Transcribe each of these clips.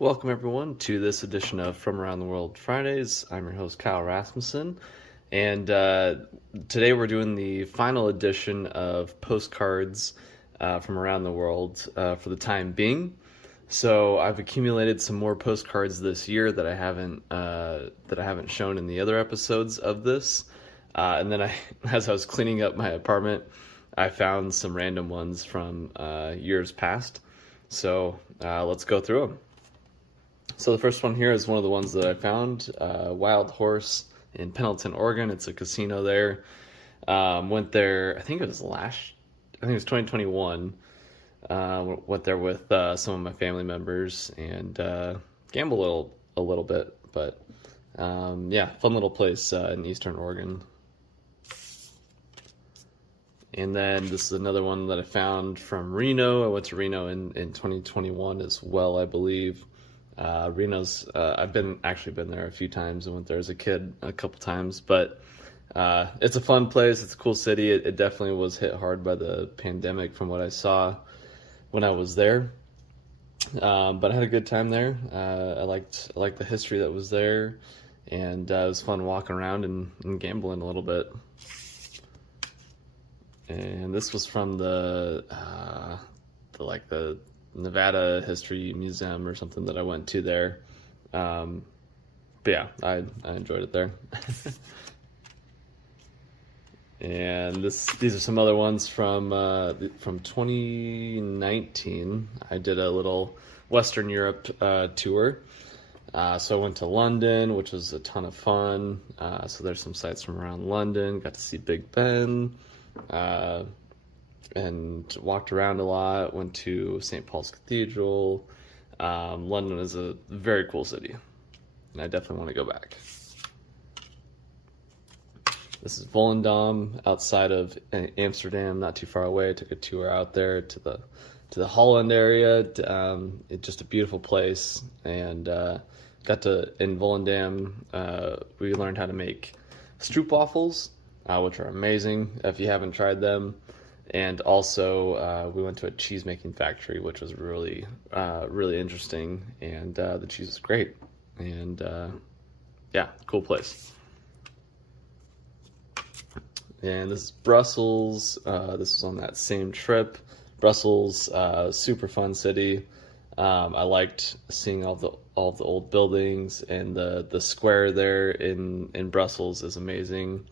Welcome, everyone, to this edition of From Around the World Fridays. I'm your host, Kyle Rasmussen, and today we're doing the final edition of Postcards from around the world for the time being. So I've accumulated some more postcards this year that I haven't shown in the other episodes of this. And then as I was cleaning up my apartment, I found some random ones from years past. So let's go through them. So the first one here is one of the ones that I found, Wild Horse in Pendleton, Oregon. It's a casino there. Went there, I think it was 2021. Went there with some of my family members and gambled a little bit. But yeah, fun little place in Eastern Oregon. And then this is another one that I found from Reno. I went to Reno in 2021 as well, I believe. Reno's, I've been there a few times. I went there as a kid a couple times, but it's a fun place. It's a cool city. It definitely was hit hard by the pandemic from what I saw when I was there. But I had a good time there. I liked the history that was there, and it was fun walking around and gambling a little bit. And this was from the Nevada History Museum or something that I went to there. But yeah, I enjoyed it there. And these are some other ones from 2019. I did a little Western Europe tour. So I went to London, which was a ton of fun. So there's some sights from around London. Got to see Big Ben. And walked around a lot, went to St. Paul's Cathedral. London is a very cool city, and I definitely want to go back. This is Volendam, outside of Amsterdam, not too far away. I took a tour out there to the Holland area. It's just a beautiful place, and in Volendam, we learned how to make stroopwafels, which are amazing if you haven't tried them. And also, we went to a cheese making factory, which was really, really interesting. And the cheese was great. And yeah, cool place. And this is Brussels. This was on that same trip. Brussels, super fun city. I liked seeing all the old buildings, and the square there in Brussels is amazing.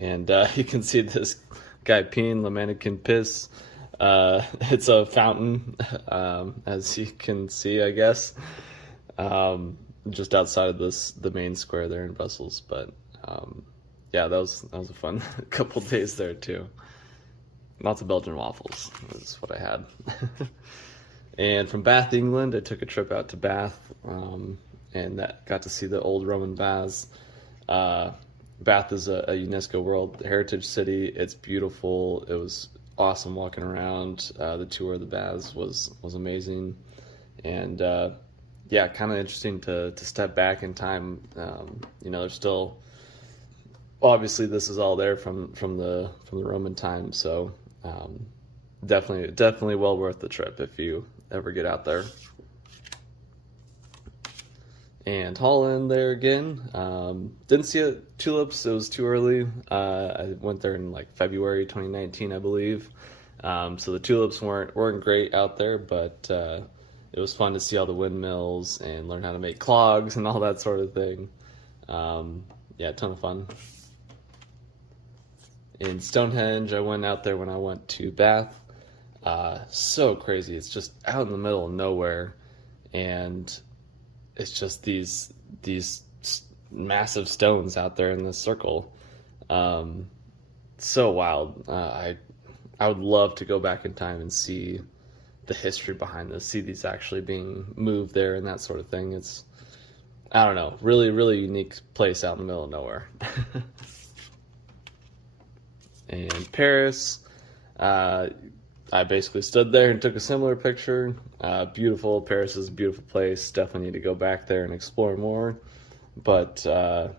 And you can see this guy peeing, the mannequin piss. It's a fountain, as you can see, I guess, just outside of the main square there in Brussels. But yeah, that was a fun couple days there too. Lots of Belgian waffles is what I had. And from Bath, England, I took a trip out to Bath, and that got to see the old Roman baths. Bath is a UNESCO World Heritage City. It's beautiful. It was awesome walking around. The tour of the baths was amazing, and yeah, kind of interesting to step back in time. There's still, obviously this is all there from the Roman time, so definitely well worth the trip if you ever get out there. And Holland there again. Didn't see tulips. It was too early. I went there in like February 2019, I believe. So the tulips weren't great out there, but it was fun to see all the windmills and learn how to make clogs and all that sort of thing. Yeah, a ton of fun. In Stonehenge, I went out there when I went to Bath. So crazy. It's just out in the middle of nowhere, and it's just these massive stones out there in this circle. So wild. I would love to go back in time and see the history behind this, see these actually being moved there and that sort of thing. It's, I don't know, really, really unique place out in the middle of nowhere. And Paris, I basically stood there and took a similar picture. Beautiful. Paris is a beautiful place. Definitely need to go back there and explore more. But yeah,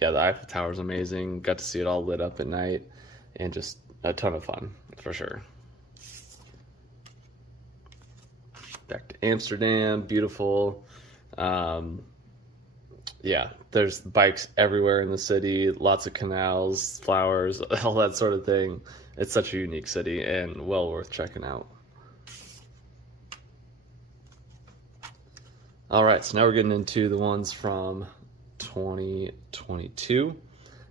the Eiffel Tower is amazing. Got to see it all lit up at night, and just a ton of fun for sure. Back to Amsterdam, beautiful. Yeah, there's bikes everywhere in the city, lots of canals, flowers, all that sort of thing. It's such a unique city and well worth checking out. All right, so now we're getting into the ones from 2022.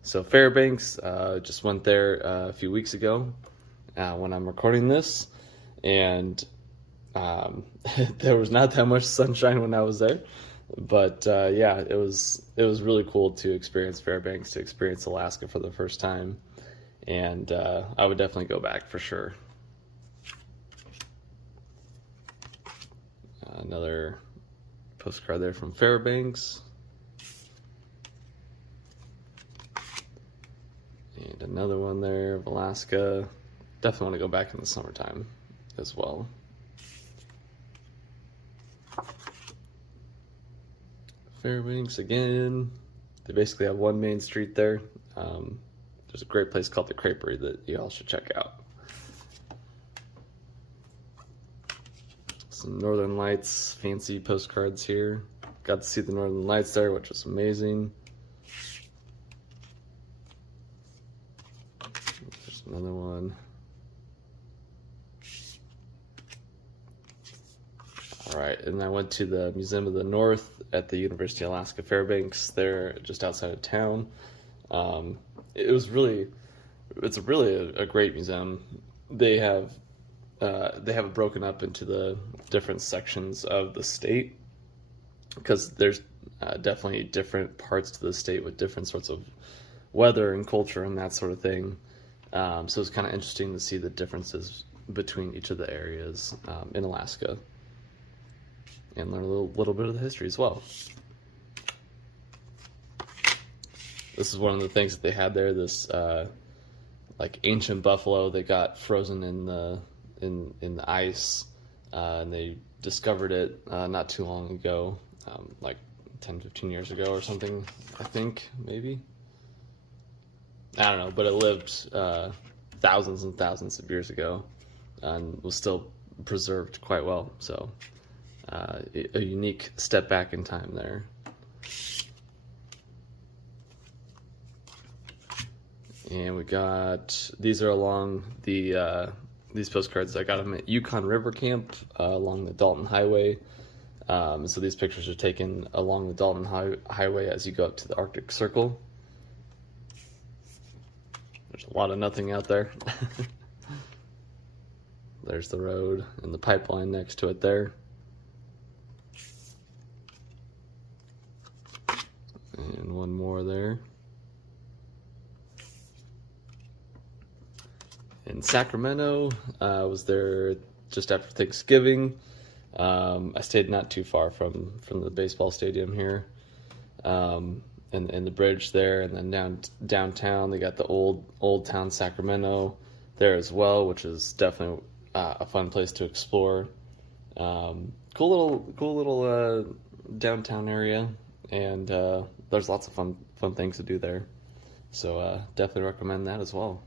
So Fairbanks, just went there a few weeks ago when I'm recording this, and there was not that much sunshine when I was there, but yeah, it was really cool to experience Fairbanks, to experience Alaska for the first time, and I would definitely go back for sure. Another postcard there from Fairbanks. And another one there of Alaska. Definitely want to go back in the summertime as well. Fairbanks again. They basically have one main street there. There's a great place called the Creperie that you all should check out. Some Northern Lights fancy postcards here. Got to see the Northern Lights there, which was amazing. There's another one. All right, and I went to the Museum of the North at the University of Alaska Fairbanks there just outside of town. It's really a great museum. They have it broken up into the different sections of the state, because there's definitely different parts to the state with different sorts of weather and culture and that sort of thing. So it's kind of interesting to see the differences between each of the areas in Alaska, and learn a little bit of the history as well. This is one of the things that they had there. This like ancient buffalo that got frozen in the ice, and they discovered it not too long ago, like 10-15 years ago or something, I think, maybe. I don't know, but it lived thousands and thousands of years ago and was still preserved quite well. So a unique step back in time there. And we got, these are along the, these postcards, I got them at Yukon River Camp along the Dalton Highway. So these pictures are taken along the Dalton Highway as you go up to the Arctic Circle. There's a lot of nothing out there. There's the road and the pipeline next to it there. And one more there. In Sacramento, I was there just after Thanksgiving. I stayed not too far from the baseball stadium here, and the bridge there, and then downtown they got the old town Sacramento there as well, which is definitely a fun place to explore. Cool little downtown area, and there's lots of fun things to do there. So definitely recommend that as well.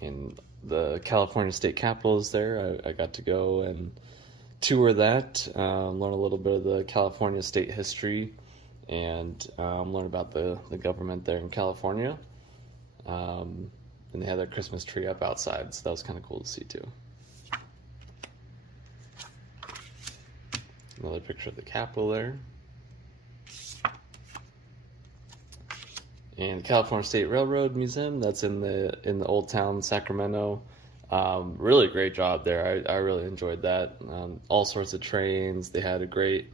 In the California State Capitol is there. I got to go and tour that, learn a little bit of the California state history, and learn about the government there in California. And they had their Christmas tree up outside, so that was kind of cool to see too. Another picture of the Capitol there. And the California State Railroad Museum, that's in the Old Town Sacramento. Really great job there. I really enjoyed that. All sorts of trains. They had great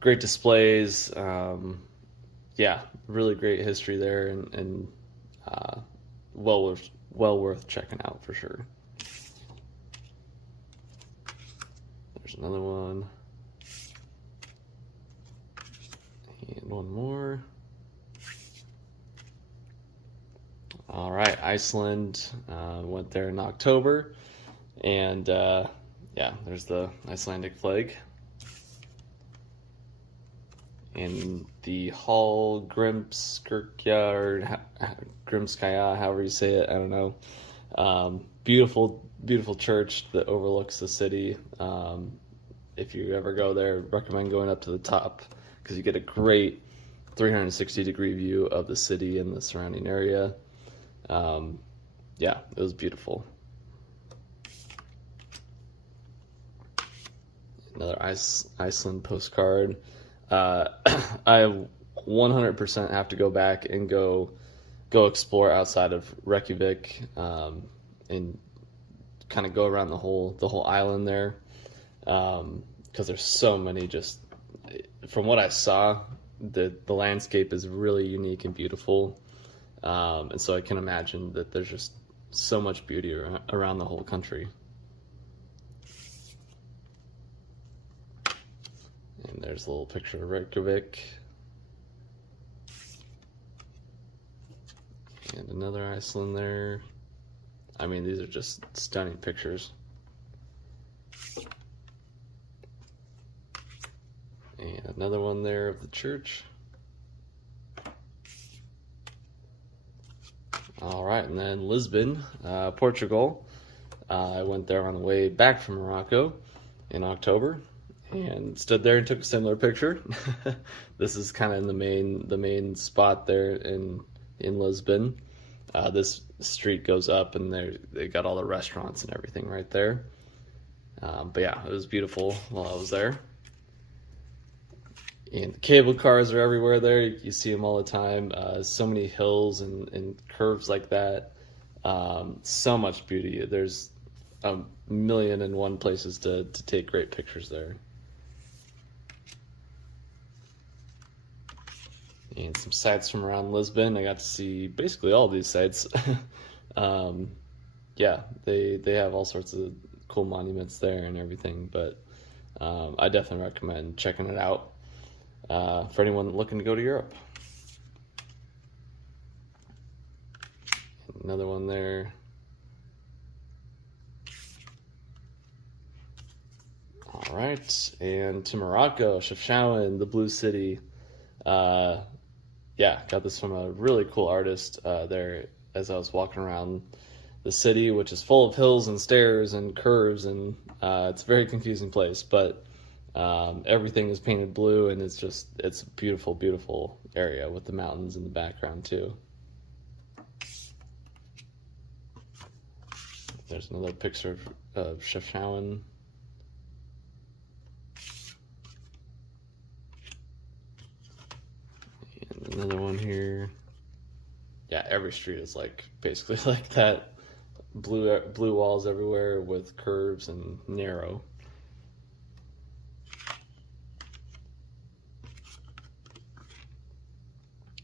displays. Yeah, really great history there, and well worth checking out for sure. There's another one. And one more. All right, Iceland, went there in October, and yeah, there's the Icelandic flag. In the Hall Grimskirkja, or Grimskaya, however you say it, I don't know. Beautiful church that overlooks the city. if you ever go there, recommend going up to the top because you get a great 360-degree view of the city and the surrounding area. Yeah, it was beautiful. Another Iceland postcard. I 100% have to go back and go explore outside of Reykjavik, and kind of go around the whole island there, because there's so many. Just from what I saw, the landscape is really unique and beautiful, and so I can imagine that there's just so much beauty around the whole country. And there's a little picture of Reykjavik. And another Iceland there. I mean, these are just stunning pictures. And another one there of the church. All right, and then Lisbon, Portugal. I went there on the way back from Morocco in October and stood there and took a similar picture. This is kind of in the main spot there in Lisbon. This street goes up, and they got all the restaurants and everything right there. But yeah, it was beautiful while I was there. And the cable cars are everywhere there. You see them all the time. So many hills and curves like that. So much beauty. There's 1,000,001 places to take great pictures there. And some sights from around Lisbon. I got to see basically all these sites. Yeah, they have all sorts of cool monuments there and everything, but I definitely recommend checking it out for anyone looking to go to Europe. Another one there. All right, and to Morocco, Chefchaouen, the Blue City. Yeah, got this from a really cool artist there as I was walking around the city, which is full of hills and stairs and curves, and it's a very confusing place, but everything is painted blue, and it's a beautiful, beautiful area with the mountains in the background too. There's another picture of Chefchaouen. And another one here. Yeah, every street is basically like that. Blue walls everywhere with curves and narrow.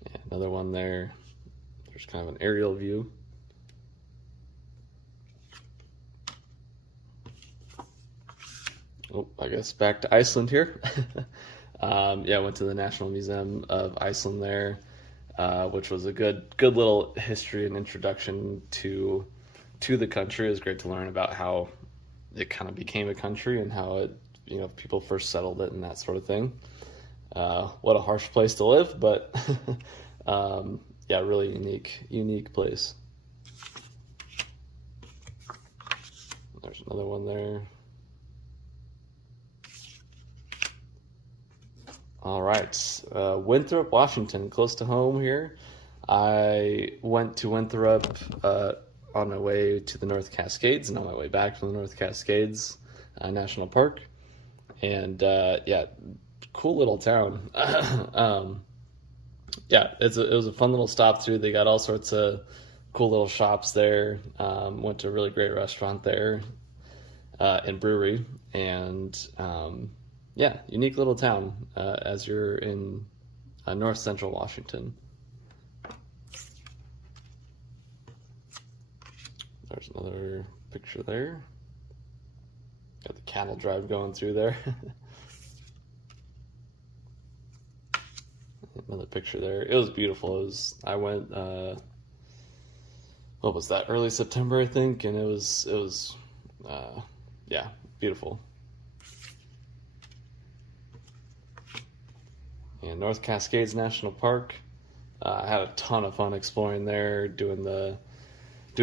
Yeah, another one there. There's kind of an aerial view. Oh, I guess back to Iceland here. Yeah, I went to the National Museum of Iceland there, which was a good little history and introduction to the country. It was great to learn about how it kind of became a country and how it, people first settled it and that sort of thing. What a harsh place to live, but yeah, really unique place. There's another one there. All right, Winthrop, Washington, close to home here. I went to Winthrop on my way to the North Cascades and on my way back from the North Cascades National Park. And yeah, cool little town. Yeah, it was a fun little stop through. They got all sorts of cool little shops there. Went to a really great restaurant there and brewery. And yeah, unique little town as you're in north central Washington. There's another picture there. Got the cattle drive going through there. Another picture there. It was beautiful. I went, what was that? Early September, I think, and it was, yeah, beautiful. And North Cascades National Park. I had a ton of fun exploring there, doing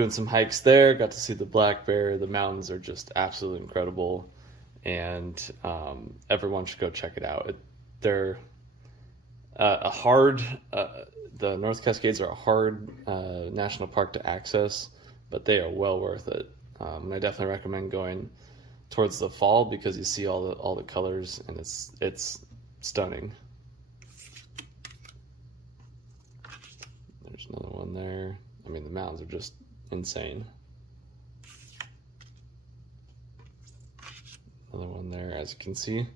some hikes there. Got to see the black bear. The mountains are just absolutely incredible, and everyone should go check it out. They're a hard, the North Cascades are a hard national park to access, but they are well worth it. And I definitely recommend going towards the fall because you see all the colors, and it's stunning. There's another one there. I mean, the mountains are just insane. Another one there, as you can see.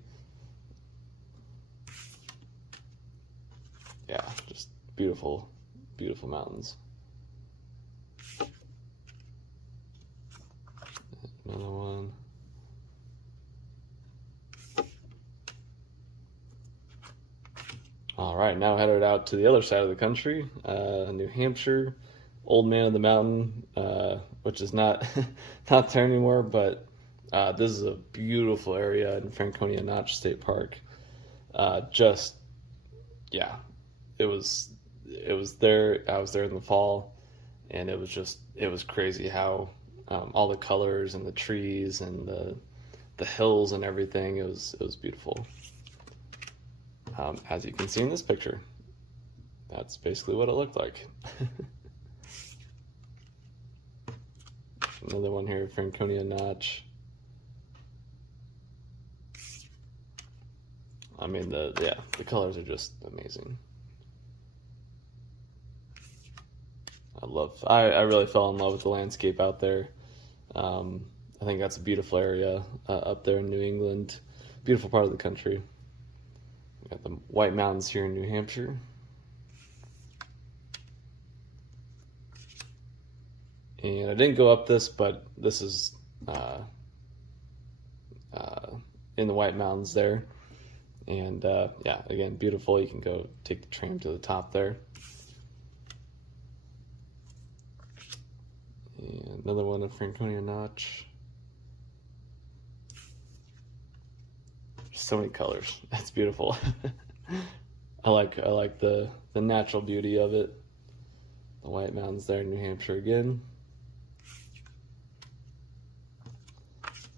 Yeah, just beautiful, beautiful mountains. Another one. All right, now headed out to the other side of the country, New Hampshire, Old Man of the Mountain, which is not not there anymore, but this is a beautiful area in Franconia Notch State Park. Just, yeah, it was there. I was there in the fall, and it was crazy how all the colors and the trees and the hills and everything. It was beautiful. As you can see in this picture, that's basically what it looked like. Another one here, Franconia Notch. I mean, the colors are just amazing. I really fell in love with the landscape out there. I think that's a beautiful area up there in New England. Beautiful part of the country. We got the White Mountains here in New Hampshire. And I didn't go up this, but this is in the White Mountains there. And yeah, again, beautiful. You can go take the tram to the top there. And another one of Franconia Notch. So many colors. That's beautiful. I like the natural beauty of it. The White Mountains there in New Hampshire again.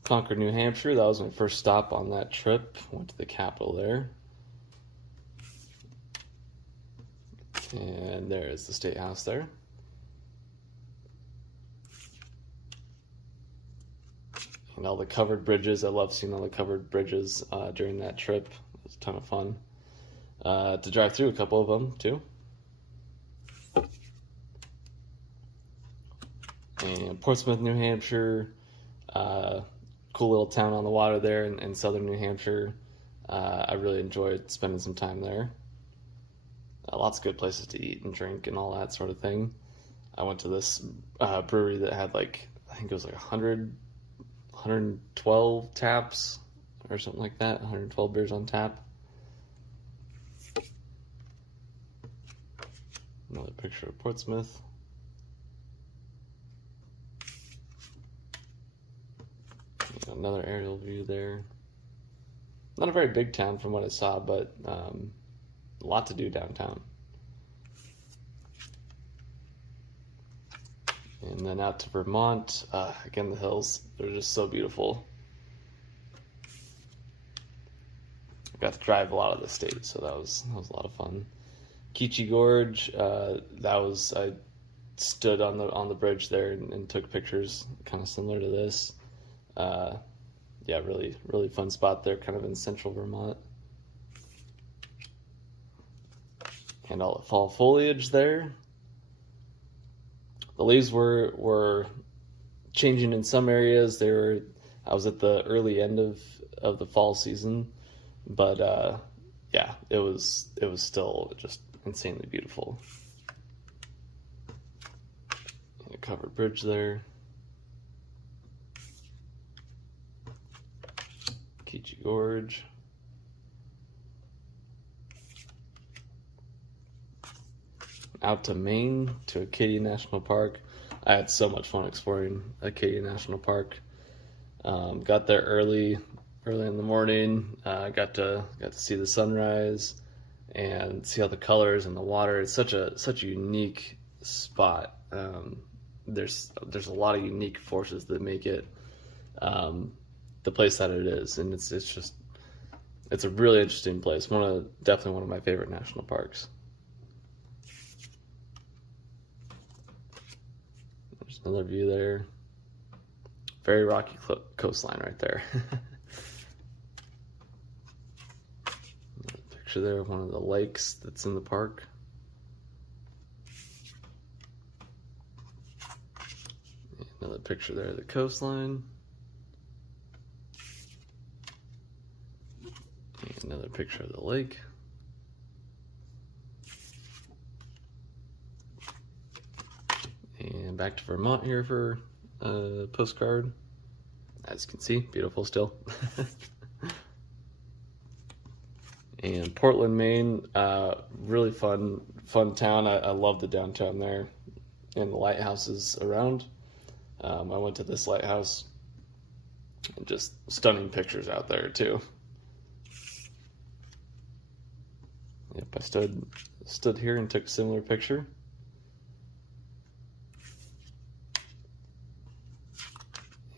Concord, New Hampshire. That was my first stop on that trip. Went to the capital there. And there is the State House there. And all the covered bridges. I love seeing all the covered bridges during that trip. It was a ton of fun. To drive through a couple of them, too. And Portsmouth, New Hampshire. Cool little town on the water there in southern New Hampshire. I really enjoyed spending some time there. Lots of good places to eat and drink and all that sort of thing. I went to this brewery that had I think it was 112 taps or something like that. 112 beers on tap. Another picture of Portsmouth. Another aerial view there. Not a very big town from what I saw, but a lot to do downtown. And then out to Vermont. Again, the hills, they're just so beautiful. I got to drive a lot of the state, so that was a lot of fun. Keechee Gorge, I stood on the bridge there and took pictures, kind of similar to this. Yeah, really, really fun spot there, kind of in central Vermont. And all the fall foliage there. The leaves were changing in some areas. I was at the early end of the fall season, but yeah, it was still just insanely beautiful. And a covered bridge there. Keechee Gorge. Out to Maine, to Acadia National Park. I had so much fun exploring Acadia National Park. Got there early in the morning. Got to see the sunrise and see all the colors and the water. It's such a unique spot. There's a lot of unique forces that make it the place that it is, and it's a really interesting place. Definitely one of my favorite national parks. There's another view there. Very rocky coastline right there. Picture there of one of the lakes that's in the park. Another picture there of the coastline. And another picture of the lake. And back to Vermont here for a postcard. As you can see, beautiful still. And Portland, Maine, really fun town. I love the downtown there and the lighthouses around. I went to this lighthouse, and just stunning pictures out there too. Yep, I stood here and took a similar picture.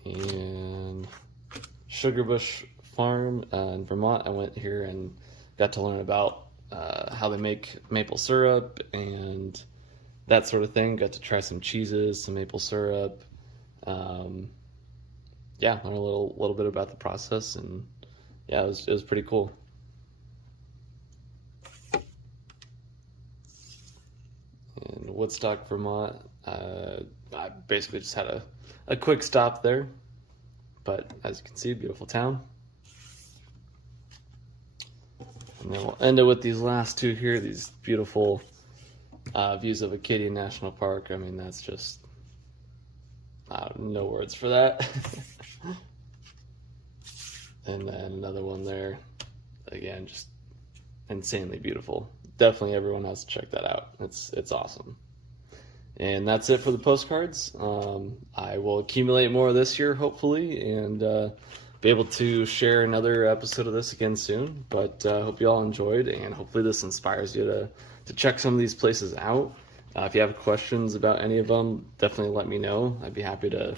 And Sugarbush Farm in Vermont, I went here and got to learn about how they make maple syrup and that sort of thing. Got to try some cheeses, some maple syrup. Yeah, learn a little bit about the process, and yeah, it was pretty cool. In Woodstock, Vermont, I basically just had a quick stop there, but as you can see, beautiful town. And then we'll end it with these last two here, these beautiful views of Acadia National Park. I mean, that's just, no words for that. And then another one there, again, just insanely beautiful. Definitely everyone has to check that out. It's awesome. And that's it for the postcards. I will accumulate more this year, hopefully, and be able to share another episode of this again soon. But I hope you all enjoyed, and hopefully this inspires you to check some of these places out. If you have questions about any of them, definitely let me know. I'd be happy to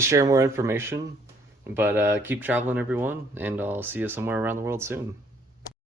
share more information. But keep traveling, everyone, and I'll see you somewhere around the world soon.